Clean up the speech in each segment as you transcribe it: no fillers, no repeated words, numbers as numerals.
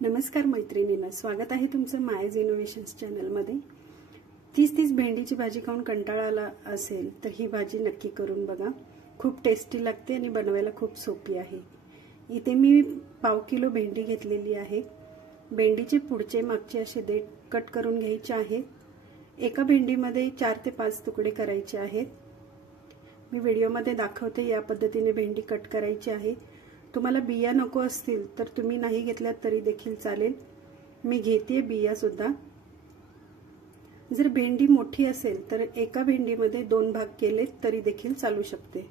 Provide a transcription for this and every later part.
नमस्कार मैत्रिणींनो, स्वागत आहे तुमचं मायज इनोव्हेशन्स चॅनलमध्ये। 30 भेंडीची भाजी खाऊन कंटाळा आला असेल तर ही भाजी नक्की करून बघा। खूप टेस्टी लागते आणि बनवायला खूप सोपी आहे। इथे मी पाव किलो भेंडी घेतलेली आहे। भेंडीचे पुढचे मागचे असे देठ कट करून घ्यायचे आहे। एका भेंडीमध्ये 4 ते 5 तुकडे करायचे आहेत। मी व्हिडिओमध्ये दाखवते या पद्धतीने भेंडी कट करायची आहे। तुम्हाला बिया नको असतील तर तुम्ही नाही घेतल्यात तरी देखील चालेल। मी घेते बिया सुद्धा। जर भेंडी मोठी असेल तर एका भेंडीमध्ये 2 भाग केले तरी देखील चालू शकते।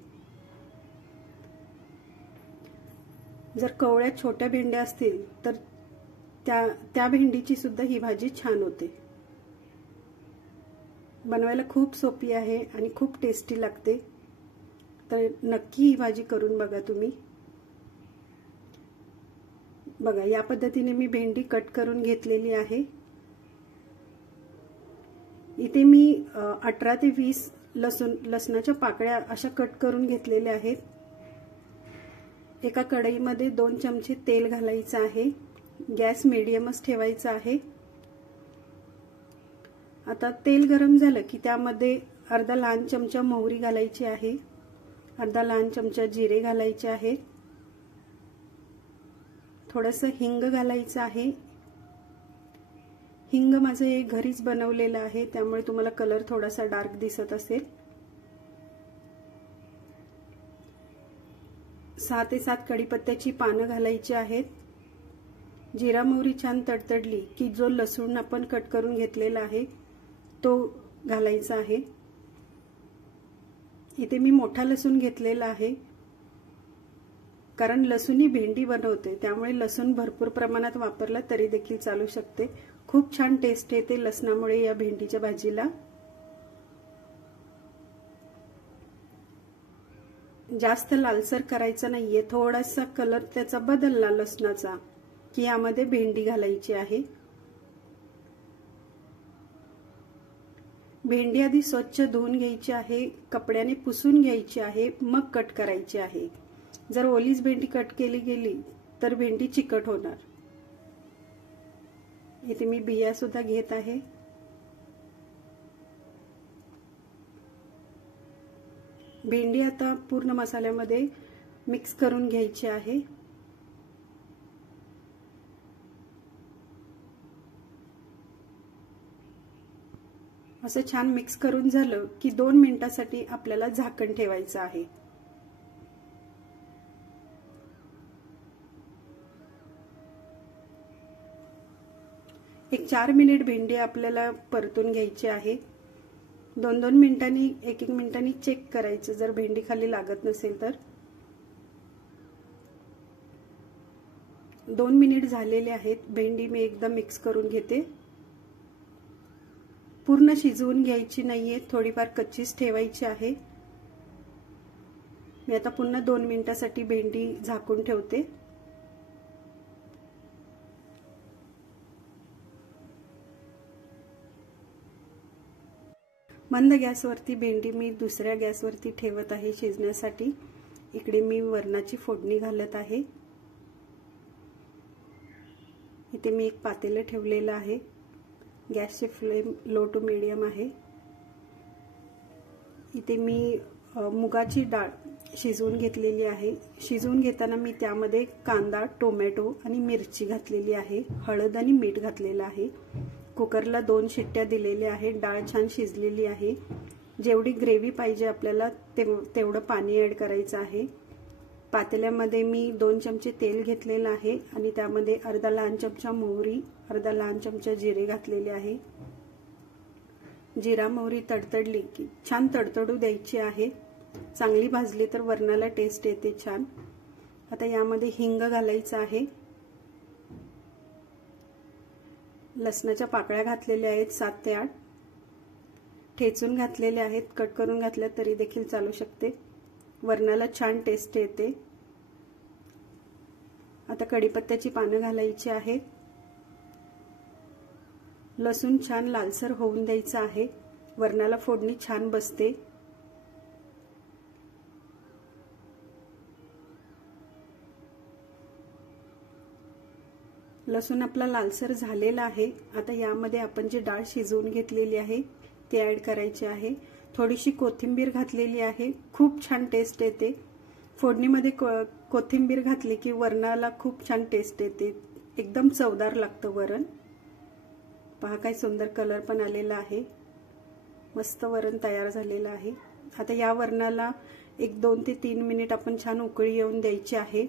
जर कवळ्या छोट्या भेंड्या असतील तर त्या भेंडीची सुद्धा ही भाजी छान होते। बनवायला खूप सोपी आहे आणि खूप टेस्टी लागते। तर नक्की ही भाजी करून बघा तुम्ही। बघा या पद्धतीने मी भेंडी कट करून घेतलेली आहे। इथे मी 18 ते 20 लसणाच्या पाकळ्या अशा कट करून घेतलेल्या आहेत। एका कढईमध्ये 2 चमचे तेल घालायचं आहे। गॅस मीडियमच ठेवायचा आहे। आता तेल गरम झालं की त्यामध्ये अर्धा लहान चमचा मोहरी घालायची आहे। अर्धा लहान चमचा जिरे घालायचे आहे। थोडंसं हिंग घालायचं आहे। हिंग माझं हे घरीच बनवलेलं आहे त्यामुळे तुम्हाला कलर थोडासा डार्क दिसत असेल। 6 ते 7 कढीपत्त्याची पानं घालायची आहेत। जिरा मोहरी छान तडतडली की जो लसूण आपण कट करून घेतलेला आहे तो घालायचा आहे। इथे मी मोठा लसूण घेतलेला आहे कारण लसूणी भेंडी बनवते त्यामुळे लसूण भरपूर प्रमाणात वापरला तरी देखील चालू शकते। खूप छान टेस्ट येते लसणामुळे या भेंडीच्या भाजीला। जास्त लालसर करायचा नाहीये, थोडासा कलर त्याचा बदलला लसणाचा की यामध्ये भेंडी घालायची आहे। भेंडी आधी स्वच्छ धुवून घ्यायची आहे, कपड्याने पुसून घ्यायची आहे, मग कट करायची आहे। जर ओलीच भेंडी कट केली गेली तर भेंडी चिकट होणार। इथे मी बिया सुद्धा घेत आहे। भेंडी आता पूर्ण मसाल्यामध्ये मिक्स करून घ्यायची आहे। असं छान मिक्स करून झालं की 2 मिनिटांसाठी आपल्याला झाकण ठेवायचं आहे। एक 4 मिनिट भेंडी आपल्याला परतून घ्यायची आहे। 2-2 मिनिटांनी 1-1 मिनिटांनी चेक करायचं जर भेंडी खाली लागत नसेल तर। 2 मिनिट झालेले आहेत। भेंडी मी एकदा मिक्स करून घेते। पूर्ण शिजवून घ्यायची नाहीये, थोडीफार कच्चीच ठेवायची आहे। मी आता पुन्हा 2 मिनिटांसाठी भेंडी झाकून ठेवते। मंद गॅसवरती भेंडी मी दुसऱ्या गॅसवरती ठेवत आहे शिजण्यासाठी। इकडे मी वरणाची फोडणी घालत आहे। इथे मी एक पातेलं ठेवलेलं आहे। गॅसची फ्लेम लो टू मीडियम आहे। इथे मी मुगाची डाळ शिजवून घेतलेली आहे। शिजवून घेताना मी त्यामध्ये कांदा, टोमॅटो आणि मिरची घातलेली आहे। हळद आणि मीठ घातलेलं आहे। कुकरला 2 शिट्ट्या दिलेल्या आहेत। डाळ छान शिजलेली आहे। जेवढी ग्रेव्ही पाहिजे आपल्याला तेवढं पाणी ऍड करायचं आहे। पातेल्यामध्ये मी 2 चमचे तेल घेतलेलं आहे आणि त्यामध्ये अर्धा लहान चमचा मोहरी, अर्धा लहान चमचा जिरे घातलेले आहे। जिरा मोहरी तडतडली की छान तडतडू द्यायची आहे। चांगली भाजली तर वरणाला टेस्ट येते छान। आता यामध्ये हिंग घालायचं आहे। लसणाच्या पाकळ्या घातलेल्या आहेत 7 ते 8। ठेचून घातलेल्या आहेत, कट करून घातल्या तरी देखील चालू शकते। वरणाला छान टेस्ट येते। आता कढीपत्त्याची पानं घालायची आहेत। लसूण छान लालसर होऊन द्यायचं आहे। वरणाला फोडणी छान बसते। लसूण आपला लालसर झालेला आहे। आता यामध्ये आपण जी डाळ शिजवून घेतलेली आहे ती ऍड करायची आहे। थोडीशी कोथिंबीर घातलेली आहे, खूप छान टेस्ट येते। फोडणीमध्ये कोथिंबीर घातली की वरणाला खूप छान टेस्ट येते, एकदम चवदार लागतं वरण। पहा काय सुंदर कलर पण आलेला आहे, मस्त वरण तयार झालेलं आहे। आता या वरणाला 1-2 ते 3 मिनिट आपण छान उकळी येऊन द्यायची आहे।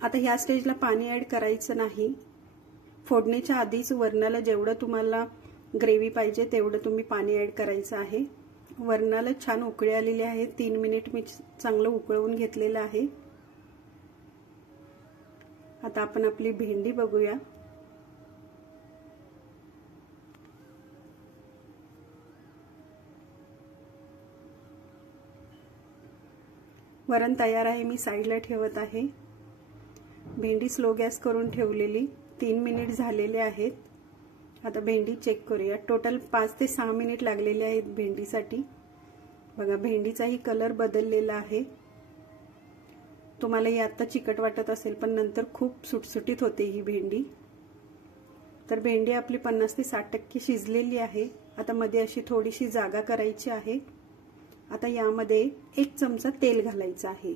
आता ह्या स्टेजला पाणी ऍड करायचं नाही। फोडणीच्या आधीच वरणाला जेवढं तुम्हाला ग्रेव्ही पाहिजे तेवढं तुम्ही पाणी ऍड करायचं आहे। वरणाला छान उकळी आलेली आहे, 3 मिनिट मी चांगलं उकळवून घेतलेलं आहे। आता आपण आपली भेंडी बघूया। वरण तयार आहे, मी साईडला ठेवत आहे। भेंडी स्लो गॅस करून ठेवलेली, 3 मिनिट झालेले आहेत। आता भेंडी चेक करूया। टोटल 5 ते 6 मिनिट लागलेले आहेत भेंडीसाठी। बघा भेंडीचाही कलर बदललेला आहे। तुम्हाला ही आता चिकट वाटत असेल पण नंतर खूप सुटसुटीत होते ही भेंडी। तर भेंडी आपली 50 ते 60% शिजलेली आहे। आता मध्ये अशी थोडीशी जागा करायची आहे। आता यामध्ये 1 चमचा तेल घालायचं आहे।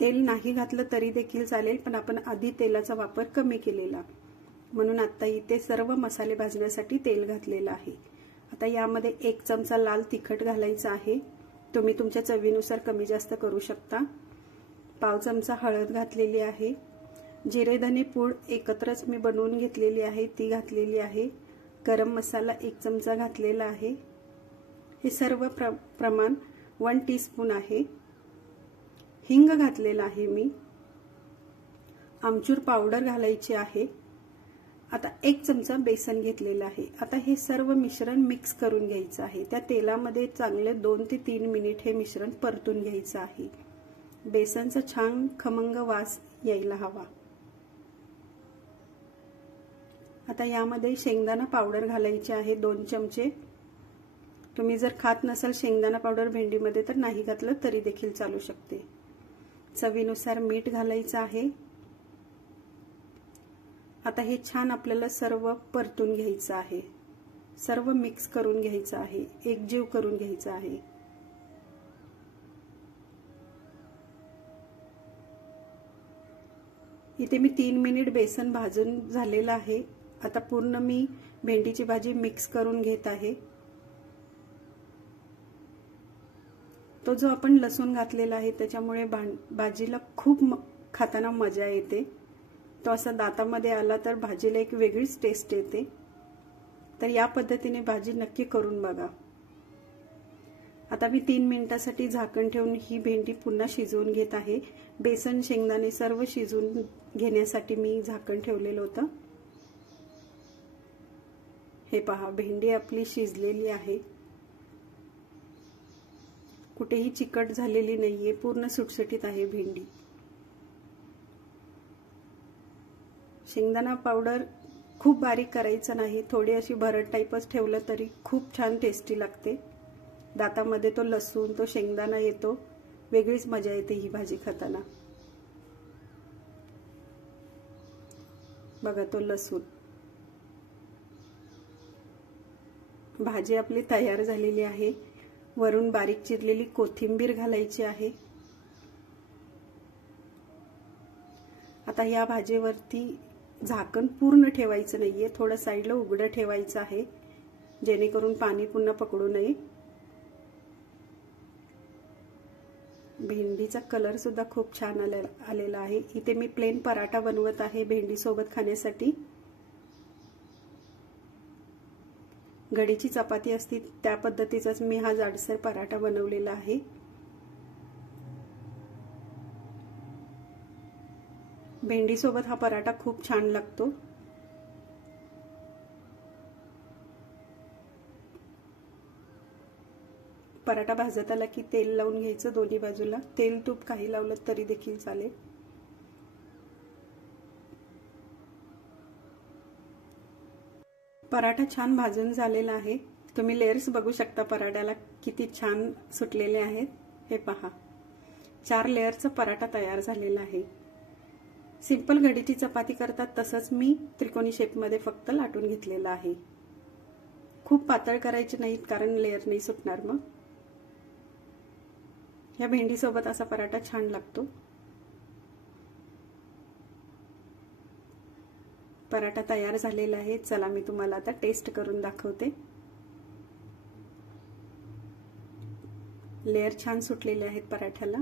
तेल नाही घातलं तरी देखील चालेल, पण आपण आधी तेलाचा वापर कमी केलेला, म्हणून आता इथे सर्व मसाले भाजण्यासाठी तेल घातलेलं आहे। आता यामध्ये 1 चमचा लाल तिखट घालायचा आहे, तुम्ही तुमच्या चवीनुसार कमी जास्त करू शकता। पाव चमचा हळद घातलेली आहे। जिरे धने पूड एकत्रच मी बनवून घेतलेली आहे ती घातलेली आहे। गरम मसाला 1 चमचा घातलेला आहे। हे सर्व प्रमाण 1 टीस्पून आहे। हिंग घातलेला आहे मी। आमचूर पावडर घालायची आहे। आता 1 चमचा बेसन घेतलेला आहे। आता हे सर्व मिश्रण मिक्स करून घ्यायचं आहे। त्या तेलामध्ये चांगले 2 ते 3 मिनिट हे मिश्रण परतून घ्यायचं आहे। बेसनचा छान खमंग वास यायला हवा। आता यामध्ये शेंगदाणा पावडर घालायची आहे 2 चमचे। तुम्ही जर खात नसाल शेंगदाणा पावडर भेंडीमध्ये तर नाही घातलं तरी देखील चालू शकते। चवीनुसार मीठ घालायचं आहे। आता हे छान आपल्याला सर्व परतून घ्यायचं आहे, सर्व मिक्स करून घ्यायचं आहे, एकजीव करून घ्यायचं आहे। इथे मी 3 मिनिट बेसन भाजून झालेलं आहे। आता पूर्ण मी भेंडीची भाजी मिक्स करून घेत आहे। तो जो आपण लसूण घातलेला आहे त्याच्यामुळे भाजीला खूप खाताना मजा येते। तो असा दातामध्ये आला तर भाजीला एक वेगळीच टेस्ट येते। तर या पद्धतीने भाजी नक्की करून बघा। आता मी 3 मिनिटांसाठी झाकण ठेवून ही भेंडी पुन्हा शिजवून घेत आहे। बेसन शेंगदाणे सर्व शिजवून घेण्यासाठी मी झाकण ठेवलेलं होतं। हे पहा भेंडी आपली शिजलेली आहे, कुठेही चिकट झालेली नाहीये, पूर्ण सुटसुटीत आहे भेंडी। शेंगदाणा पावडर खूप बारीक करायचं नाही, थोडी अशी भरड टाईपच ठेवलं तरी खूप छान टेस्टी लागते। दातामध्ये तो लसूण तो शेंगदाणा येतो, वेगळीच मजा येते ही भाजी खाताना। बघा तो लसूण। भाजी आपली तयार झालेली आहे। वरून बारीक चिरलेली कोथिंबीर घालायची आहे। आता या भाजीवरती झाकण पूर्ण ठेवायचं नाहीये, थोडं साईडला उघडं ठेवायचं आहे जेणेकरून पाणी पुन्हा पकडू नये। भेंडीचा कलर सुद्धा खूप छान आलेला आहे। इथे मी प्लेन पराठा बनवत आहे भेंडी सोबत खाण्यासाठी। घडीची चपाती असती त्या पद्धतीचाच मी हा जाडसर पराठा बनवलेला आहे। भेंडी सोबत हा पराठा खूप छान लागतो। पराठा भाजत आला की तेल लावून घ्यायचं दोन्ही बाजूला, तेल तूप काही लावलं तरी देखील चालेल। पराठा छान भाजून झालेला आहे। तुम्ही लेयर्स बघू शकता पराठ्याला किती छान सुटलेले आहेत। हे पहा 4 लेअरचा पराठा तयार झालेला आहे। सिंपल घडीची चपाती करतात तसंच मी त्रिकोणी शेपमध्ये फक्त लाटून घेतलेला आहे। खूप पातळ करायचे नाहीत कारण लेअर नाही सुटणार मग। या भेंडी सोबत असा पराठा छान लागतो। पराठा तयार झालेला आहे। चला मी तुम्हाला आता टेस्ट करून दाखवते। लेअर छान सुटलेले आहेत पराठ्याला।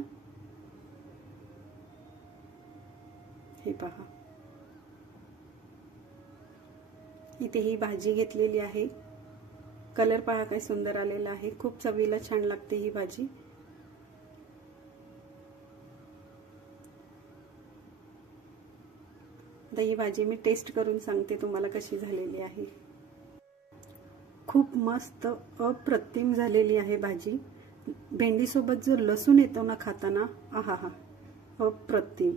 हे पहा, इथे ही भाजी घेतलेली आहे। कलर पहा काय सुंदर आलेला आहे। खूप चवीला छान लागते ही भाजी। आता ही भाजी मी टेस्ट करून सांगते तुम्हाला कशी झालेली आहे। खूप मस्त अप्रतिम झालेली आहे भाजी। भेंडी सोबत जो लसूण येतो ना खाताना, आहा, अप्रतिम।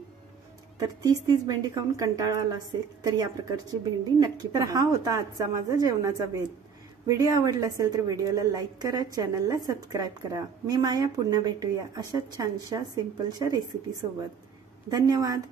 तर 30 भेंडी खाऊन कंटाळा आला असेल तर या प्रकारची भेंडी नक्की। तर हा होता आजचा माझा जेवणाचा बेत। व्हिडिओ आवडला असेल तर व्हिडिओला लाईक करा, चॅनलला सबस्क्राईब करा। मी माया पुन्हा भेटूया अशा छानशा सिंपलशा रेसिपी सोबत। धन्यवाद।